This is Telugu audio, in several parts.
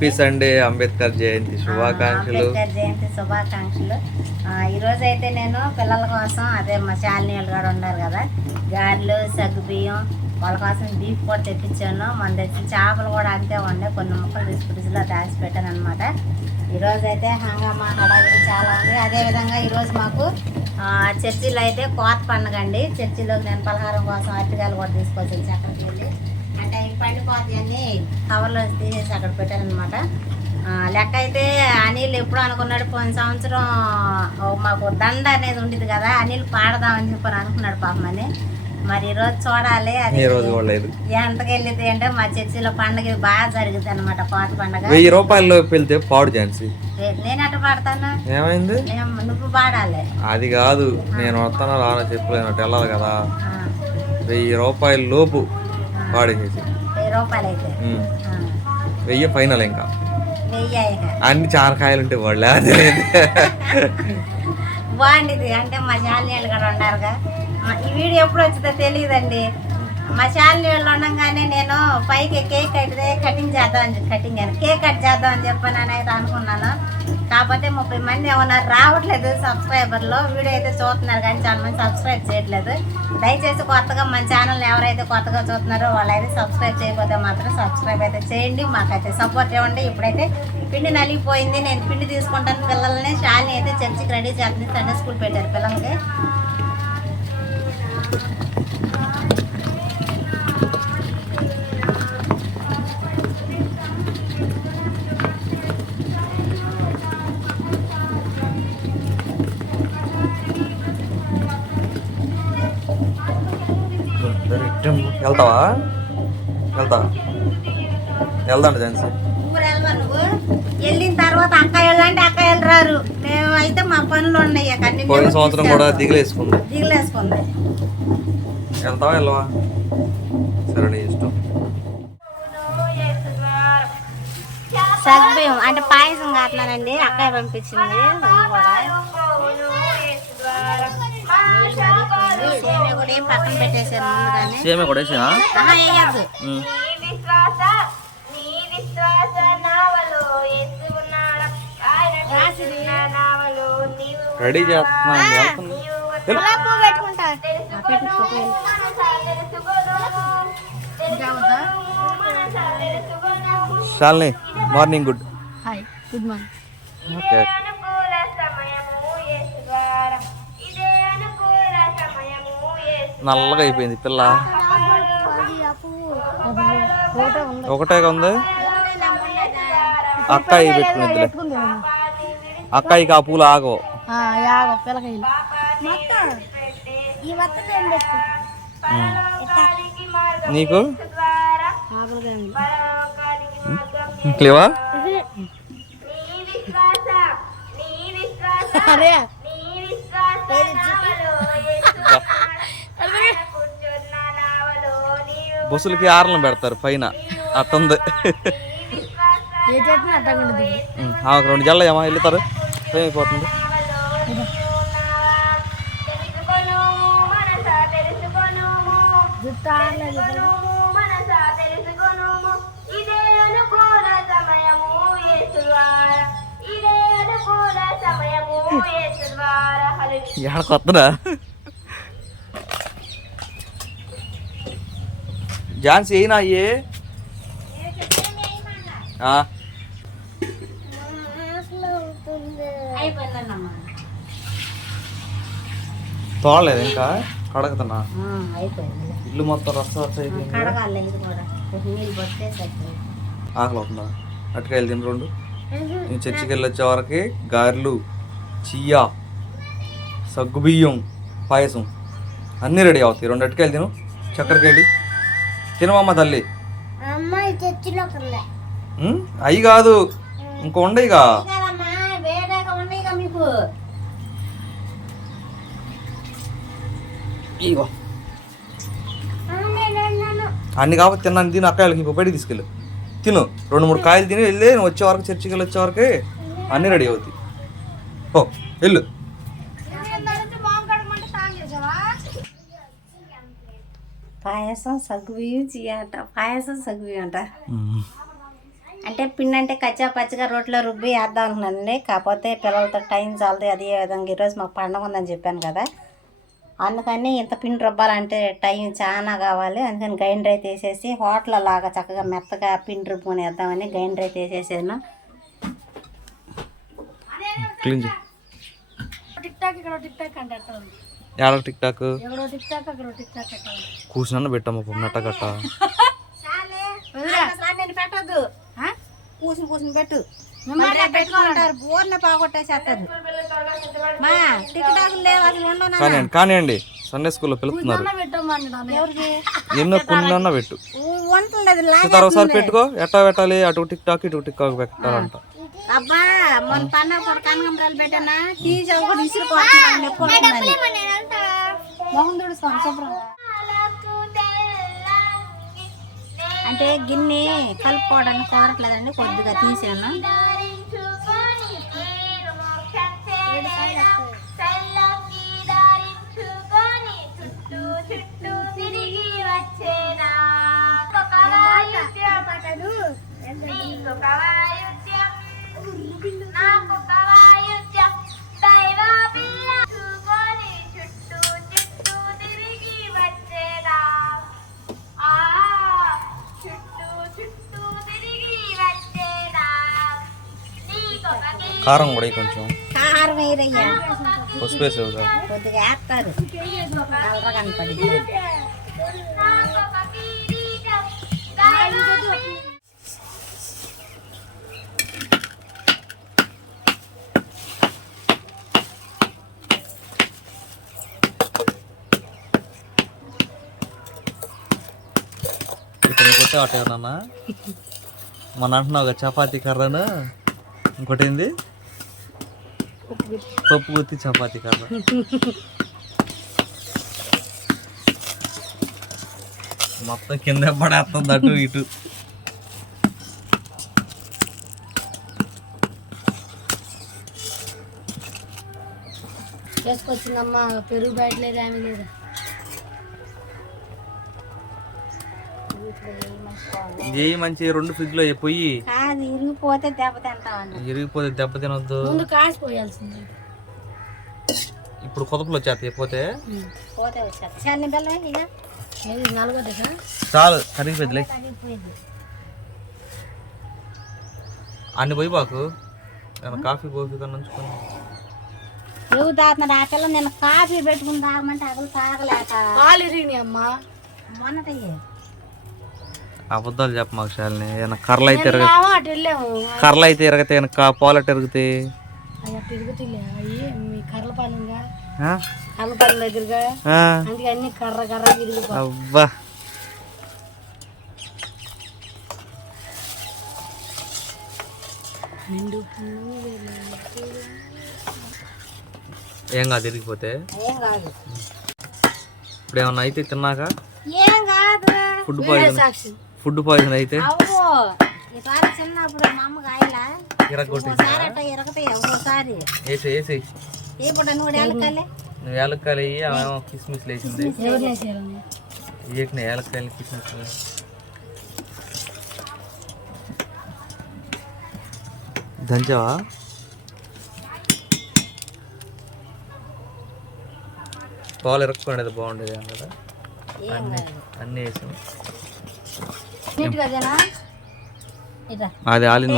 హ్యాపీ సండే అంబేద్కర్ జయంతి శుభాకాంక్షలు అంబేద్కర్ జయంతి శుభాకాంక్షలు ఈరోజు అయితే నేను పిల్లల కోసం అదే మా శాలిని వాళ్ళు కూడా ఉన్నారు కదా గారెలు సగ్గు బియ్యం వాళ్ళ కోసం బీఫ్ కూడా తెప్పించాను. మన తెచ్చి చేపలు కూడా అంతే ఉండే కొన్ని ముక్కలు తీసి ఫ్రిడ్జ్లో దాచి పెట్టాను అనమాట ఈరోజు అయితే హంగామా హడావిడి చాలా ఉంది. అదేవిధంగా ఈరోజు మాకు చర్చిలో అయితే కోత పండుగ అండి. చర్చిలోకి నేను పలహారం కోసం అరటికాయలు కూడా తీసుకొచ్చాను. అక్కడికి వెళ్ళి అంటే ఈ పండు కోత అన్ని కవర్లో తీసేసి అక్కడ పెట్టానమాట లెక్క అయితే అనిల్ ఎప్పుడు అనుకున్నాడు పోయిన సంవత్సరం మాకు దండ అనేది ఉండేది కదా అనిల్ పాడదామని చెప్పని అనుకున్నాడు పాపమని మరి ఈరోజు చూడాలి అది ఎంతకి వెళ్ళింది అంటే మా చర్చిలో పండుగ బాగా జరుగుతుంది అనమాట కోత పండుగ. వెయ్యి రూపాయల్లో వెళ్తే పాడు ఛాన్సీ నేను ఎట్ట పాడతాను? ఏమైంది? నువ్వు పాడాలి. అది కాదు నేను వస్తానో రానో చెప్పలేనట్టు వెళ్ళాలి కదా. వెయ్యి రూపాయల లోపు పాడేసేసి వెయ్యి రూపాయలు అయితే ఉమ్. ఆ, వెయ్యి ఫైనల్ ఇంకా. అన్ని చాలా కాయలు ఉంటాయి వాళ్ళు అది లేదు. బాగుండేది అంటే మా శాలినీళ్ళు కూడా ఉన్నారుగా. ఈ వీడియో ఎప్పుడు వచ్చిందో తెలియదండి. మా శాలినీళ్ళు ఉండగానే నేను పైకి కేక్ కట్టితే కటింగ్ చేద్దాం అని కటింగ్ అని కేక్ కట్ చేద్దాం అని చెప్పని అయితే అనుకున్నాను. కాకపోతే ముప్పై మంది ఏమన్నారు రావట్లేదు సబ్స్క్రైబర్లు వీడియో అయితే చూస్తున్నారు కానీ చాలా మంది సబ్స్క్రైబ్ చేయట్లేదు. దయచేసి కొత్తగా మన ఛానల్ ఎవరైతే కొత్తగా చూస్తున్నారో వాళ్ళైతే సబ్స్క్రైబ్ చేయకపోతే మాత్రం సబ్స్క్రైబ్ అయితే చేయండి. మాకైతే సపోర్ట్ ఇవ్వండి. ఇప్పుడైతే పిండి నలిగిపోయింది. నేను పిండి తీసుకుంటాను. పిల్లల్ని షాల్ని అయితే చర్చికి రెడీ చేస్తుంది సండే స్కూల్ పెట్టారు పిల్లలకి. వెళ్తావా? వెళ్తా. వెళ్దాండి నువ్వు వెళ్ళిన తర్వాత అక్కయ్యలు అంటే అక్కయ్యలు రారు మేము అయితే మా పనులు ఉన్నాయి అన్ని పోయిన సంవత్సరం కూడా దిగులేసుకుంది. దిగులేసుకుంది. వెళ్తావా వెళ్ళవా? సరే నీ ఇష్టం. అంటే పాయసం కాతున్నానండి అక్కయ్య పంపించింది. కూడా. సేమే కూడా వేయద్దు. రెడీ చేస్తున్నాను? Shalini morning good. Hi good morning. Okay. నల్లగా అయిపోయింది పిల్ల. ఒకటే ఉంది? అక్కాయి పెట్టుకునిద్దిలే అక్కాయికి ఆ పూలు ఆగవు. నీకు. లేవా? అరే. బస్సులకి ఆరలను పెడతారు పైన అట్టుంది ఉమ్, ఆమెకు రెండు జల్ల ఏమో వెళ్తారు టైం అయిపోతుంది ఎక్కడ కొత్తదా ఝాన్సీ అయినా అయ్యే? తోడలేదు ఇంకా? కడగతున్నా? ఇల్లు మొత్తం రచ్చ రచ్చ ఆకలి అవుతుందా? అటుకాయలు తిని రెండు. నేను చర్చికి వెళ్ళి వచ్చే వరకు గారెలు చియా సగ్గుబియ్యం పాయసం అన్నీ రెడీ అవుతాయి. రెండు అటుకాయలు తిను. చక్కెరకేళి తినమమ్మ తల్లి. అయి కాదు. ఇంకో ఉండయిగా. ఇగో అన్ని కాబట్టి తిన్నాను. తిని అక్కాయలకి ఇంకో బయటికి తీసుకెళ్ళు. తిను. రెండు మూడు కాయలు తిని వెళ్ళి నువ్వు వచ్చే వరకు చర్చికి వెళ్ళి వచ్చే వరకు అన్నీ రెడీ అవుతాయి. ఓ వెళ్ళు. పాయసం సగ్గుబియ్యం చియ్య అంట పాయసం సగ్గుబియ్యం అంట అంటే పిండి అంటే కచ్చా పచ్చిగా రోట్లో రుబ్బి వేద్దాం అనుకున్నానండి. కాకపోతే పిల్లలతో టైం చాలదు అదే విధంగా ఈరోజు మాకు పండగ ఉందని చెప్పాను కదా. అందుకని ఇంత పిండి రుబ్బాలంటే టైం చాలా కావాలి. అందుకని గ్రైండర్ అయితే వేసేసి హోటల్ లాగా చక్కగా మెత్తగా పిండి రుబ్బుకొని వేద్దామని గ్రైండర్ అయితే వేసేసాను. చేయి. టిక్ టాక్ ఇక్కడ టిక్ టాక్ అంటే? ఏడ టిక్ టాక్ ఎక్కడో? టిక్ టాక్ అక్కడ టిక్ టాక్ ఎట్లా ఉంది? కూర్చున్న పెట్టమ్మ మెట్ట గట్ట పెట్టద్దు. ఆ? కూసుని కూసుని పెట్టు. కానివ్వండి సండే స్కూల్లో. ఎవరికి ఎన్నో కొన్ని పెట్టు. ఒకసారి పెట్టుకో. ఎట్టా పెట్టాలి? అటు టిక్ టాక్ ఇటు టిక్ టాక్ పెట్టాలంట. అబ్బా మొన్న పండగ పూట కనకంబరాలు పెట్టానా? తీసి ఒకటి ఇసురుకోవాలి నొప్పి మొహం అంటే గిన్నె కలుపుకోవడానికి కోరట్లేదండి కొద్దిగా తీసాను కారం కూడా కొంచెం. కారం పసుపు వేసావు కదా కొద్దిగా వేస్తారు. కనపడి ఆట ఏమన్నా మన అంటున్నావు చపాతీ కర్రను? ఇంకోటి ఏంది? పప్పు గుత్తి చపాతీ కర్ర. మొత్తం కింద పడేస్తుంది అటు ఇటు. చేసుకొచ్చిందమ్మా పెరుగు బయట లేదు ఏమీ లేదా? చేయి మంచి రెండు ఫ్రిడ్జ్లో పోయి కాదు ఇరిగిపోతే ఇరిగిపోతే దెబ్బ తినొద్దు. ముందు కాసిపోయాల్సింది ఇప్పుడు కొతపులు వచ్చేస్తాయి పోతే? పోతే వచ్చేది చన్ని బెల్లం ఇక? ఏది నలగొద్దా చాలు తగ్గిపోయింది అన్ని పోయి బాకు. కాఫీ పోఫీ కన్నా ఉంచుకొని. ఎవరు తాగుతున్నారు ఆ పిల్ల నేను కాఫీ పెట్టుకుని తాగమంటే అసలు తాగలేక. పాలు ఇరిగినాయి అమ్మా. మొన్నటయ్యే అబద్ధాలు చెప్ప మాకు శాలిని. ఏమన్నా కర్రలు అయితే కర్రలు అయితే ఇరగతే పాలట్ ఇరుగుతాయి అవి అటు ఇరుగుతులే అవి మీ కర్రల పాలెంగా ఆ? కర్రల పాలెం దగ్గరగా. ఆ, అందుకే అన్ని కర్ర కర్ర ఇరిగిపో అబ్బా. ఏం కాదు కాదు. ఇప్పుడు ఏమన్నా అయితే తిన్నాక? ఫుడ్ పాయిజన్ ఫుడ్ పాయిజన్ అయితే ఈసారి చిన్నప్పుడు మా అట్ట ఇరగతాయి ఒక్కోసారి. ఇప్పుడు నువ్వు ఏలక్కాయలు ఆమె కిస్మిస్ లేచింది. ఏలక్కాయలు కిస్మిస్ దంచావా? పాలు ఇరక్కుండేది బాగుండేది ఏం కాదు. అన్నీ వేసాం. అది ఆలింది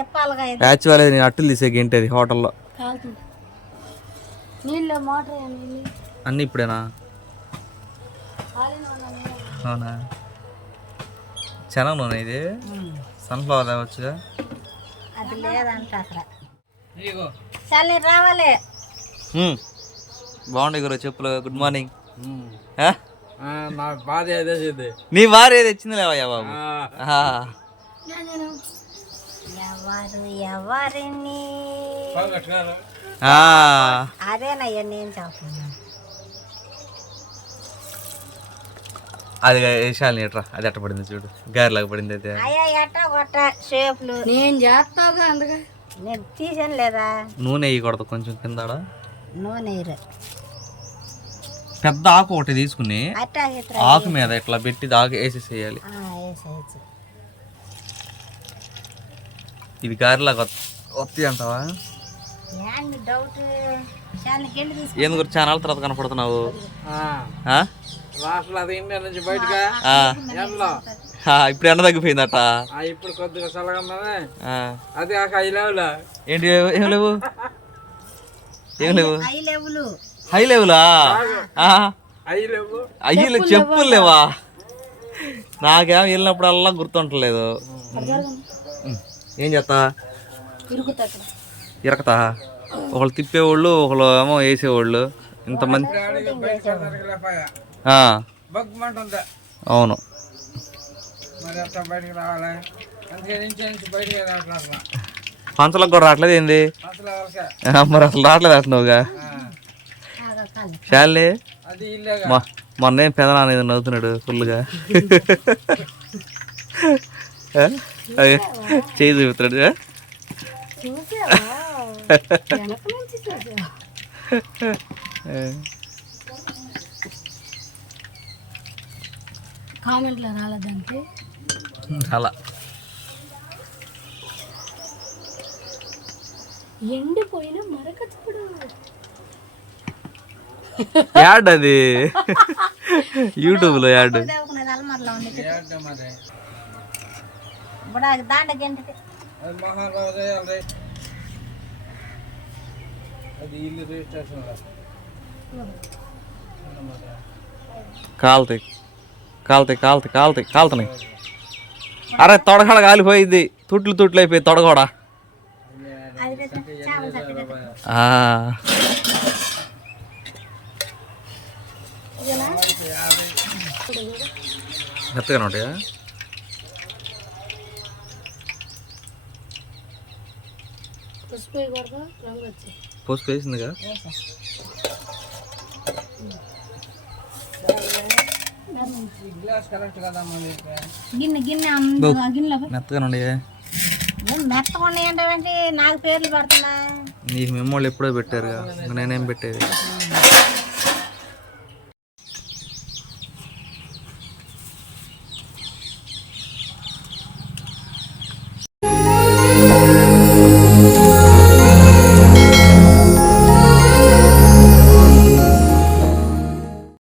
తిప్పాలిగా ఇది. ప్యాచ్ వాళ్ళది నేను అట్టులు తీసే గేంటి అది హోటల్లో. అన్నీ ఇప్పుడేనా. అవునా? శనగ నూనె ఇది. సన్ఫ్లవర్ తేవచ్చుగా అది లేదంట అక్కడ. రావాలి. బాగుండే గురు చెప్పులు. గుడ్ మార్నింగ్ నా భార్య ఏది తెచ్చింది లేవయ్యా బాబు. ఆహా. నేను ఎవరు ఎవరిని? ఆ. అదేనయ్యా నేను చెప్తున్నాను అది వేసాలి ఎట్రా? అది ఎట్ట పడింది చూడు. గారిలాగా పడింది అయితే. షేప్లు. నేను చేస్తాగా నేను తీసాను లేదా? నూనె వేయకూడదు కొంచెం కింద నూనె ఇరు. పెద్ద ఆకు ఒకటి తీసుకుని ఆకు మీద ఇట్లా పెట్టి ఆకు వేసేసేయాలి. ఇవి గారెలాగా వస్తాయి అంటావా? డౌట్ చాలా తర్వాత కనపడుతున్నావు? ఆ, ఆ? లాస్ట్లో అది ఇండియా నుంచి బయటగా ఆ. ఎండలో? ఆ, ఇప్పుడు ఎండ తగ్గిపోయిందట. ఆ, ఇప్పుడు కొద్దిగా చల్లగా ఉన్నది? ఆ. అది ఏంటి ఏం లేవు? ఏం లేవు? హై లెవెల్ అయ్యి చెప్పులు లేవా? నాకేం వెళ్ళినప్పుడల్లా గుర్తుంటలేదు. ఏం చేస్తా ఇరకతా ఒకళ్ళు తిప్పేవాళ్ళు ఒకళ్ళు ఏమో వేసేవాళ్ళు. ఇంతమంది అవును. పంచలకు కూడా రావట్లేదు ఏంది? మరి అసలు రావట్లేదు అంటున్నావుగా. చాలే అది ఇల్లేగా. మొ మొన్న ఏం పెదనాన్న ఏదో నవ్వుతున్నాడు ఫుల్గా చేయి ఆ. కామెంట్లో రాలేదంటే? అలా. ఎండిపోయిన మరక చేయాలి అది. ఇల్లు రిజిస్ట్రేషన్ కాలుతాయి కాలుతాయి కాలుతాయి కాలుతాయి కాలుతున్నాయి అరే తొడగడ కాలిపోయింది. తుట్లు తుట్లు అయిపోయి తొడగోడ అది చేపలు చక్కగా ఆ. మెత్తగానే ఉంటాయా? పోస్ట్ వేసిందిగా? గిన్నె గిన్నె మెత్తగా నాకు పేర్లు పెడుతున్నా నీకు మిమ్మల్ని ఎప్పుడో పెట్టారుగా ఇంకా నేనేం పెట్టేది?